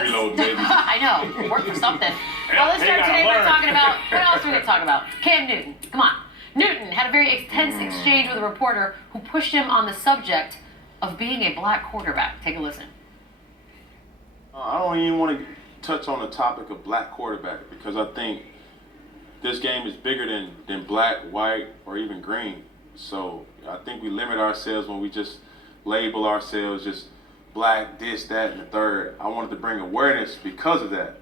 Freeload, baby. I know. Work for something. Well, let's start today by talking about, what else are we going to talk about? Cam Newton. Come on. Newton had a very intense exchange with a reporter who pushed him on the subject of being a black quarterback. Take a listen. I don't even want to touch on the topic of black quarterback because I think this game is bigger than black, white, or even green. So I think we limit ourselves when we just label ourselves just black, this, that, and the third. I wanted to bring awareness because of that.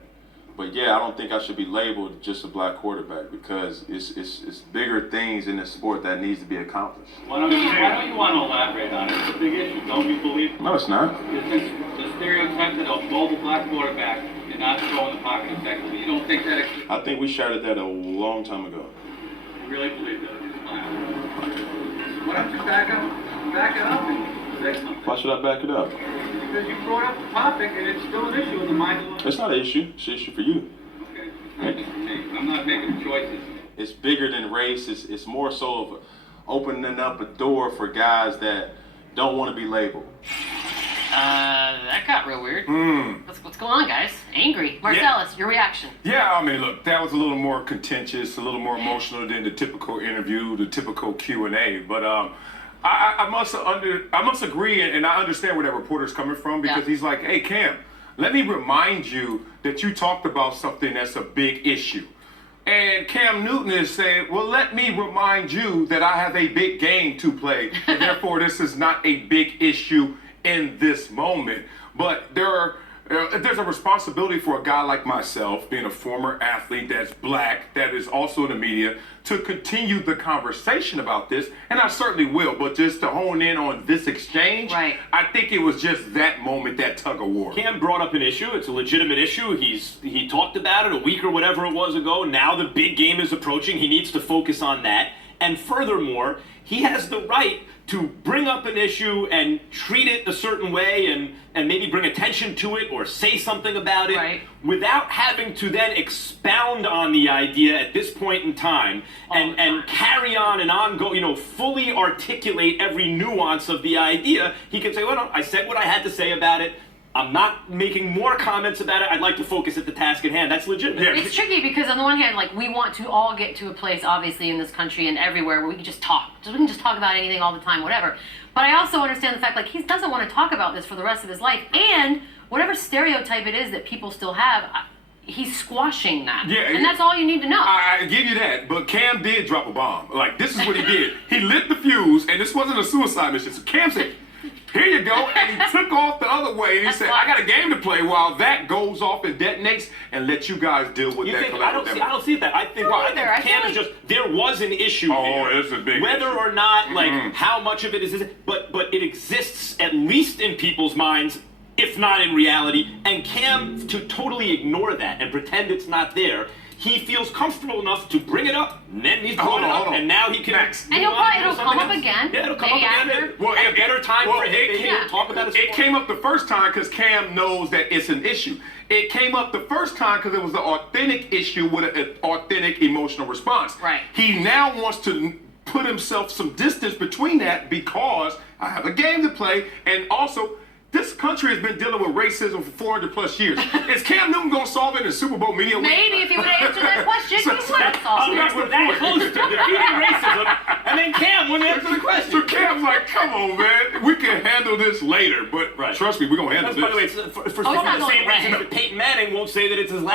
But yeah, I don't think I should be labeled just a black quarterback because it's bigger things in the sport that needs to be accomplished. Why don't you want to elaborate on it? It's a big issue. Don't you believe? No, it's not. It's the stereotype that a mobile black quarterback did not throw in the pocket effectively. You don't think that? I think we shouted that a long time ago. You really believe that? Why don't you back it up and say something? Why should I back it up? Because you brought up the topic and it's still an issue in the mind of the... It's not an issue. It's an issue for you. Okay, it's not just for me. I'm not making choices. It's bigger than race. It's more so of opening up a door for guys that don't want to be labeled. That got real weird. What's going on, guys? Angry. Marcellus, your reaction? Yeah, I mean, look, that was a little more contentious, a little more emotional than the typical interview, the typical Q&A. But I must agree, and I understand where that reporter's coming from because he's like, hey, Cam, let me remind you that you talked about something that's a big issue. And Cam Newton is saying, well, let me remind you that I have a big game to play, and therefore this is not a big issue in this moment. But there's a responsibility for a guy like myself, being a former athlete that's black, that is also in the media, to continue the conversation about this, and I certainly will, but just to hone in on this exchange, right. I think it was just that moment, that tug of war. Cam brought up an issue. It's a legitimate issue. He talked about it a week or whatever it was ago. Now the big game is approaching. He needs to focus on that. And furthermore, he has the right to bring up an issue and treat it a certain way and maybe bring attention to it or say something about it without having to then expound on the idea at this point in time and carry on and go, fully articulate every nuance of the idea. He can say, well, no, I said what I had to say about it. I'm not making more comments about it. I'd like to focus at the task at hand. That's legitimate. Yeah. It's tricky because on the one hand, we want to all get to a place, obviously, in this country and everywhere where we can just talk. We can just talk about anything all the time, whatever. But I also understand the fact, he doesn't want to talk about this for the rest of his life. And whatever stereotype it is that people still have, he's squashing that. Yeah, and that's all you need to know. I give you that, but Cam did drop a bomb. This is what he did. He lit the fuse, and this wasn't a suicide mission. So Cam said, here you go, and he took off the other way, and he said, I got a game to play while that goes off and detonates, and let you guys deal with that. I don't see that. I think Cam is just, there was an issue there. It's a big Whether issue. or not, how much of it is, but it exists, at least in people's minds, if not in reality, and Cam, to totally ignore that and pretend it's not there, he feels comfortable enough to bring it up, and then he's brought it up, and now he can. And it'll come up again. Yeah, it'll come up again. Well, At a better time for him. He'll talk about it. It came up the first time because Cam knows that it's an issue. It came up the first time because it was an authentic issue with an authentic emotional response. Right. He now wants to put himself some distance between that because I have a game to play, and also, this country has been dealing with racism for 400 plus years. Is Cam Newton going to solve it in Super Bowl media week? Maybe if he would have answered that question, he would have solved it. We're that close to defeating racism, and then Cam wouldn't answer the question. So Cam's like, come on, man. We can handle this later. But trust me, we're going to handle this. By the way, it's for some of the same reasons that Peyton Manning won't say that it's his last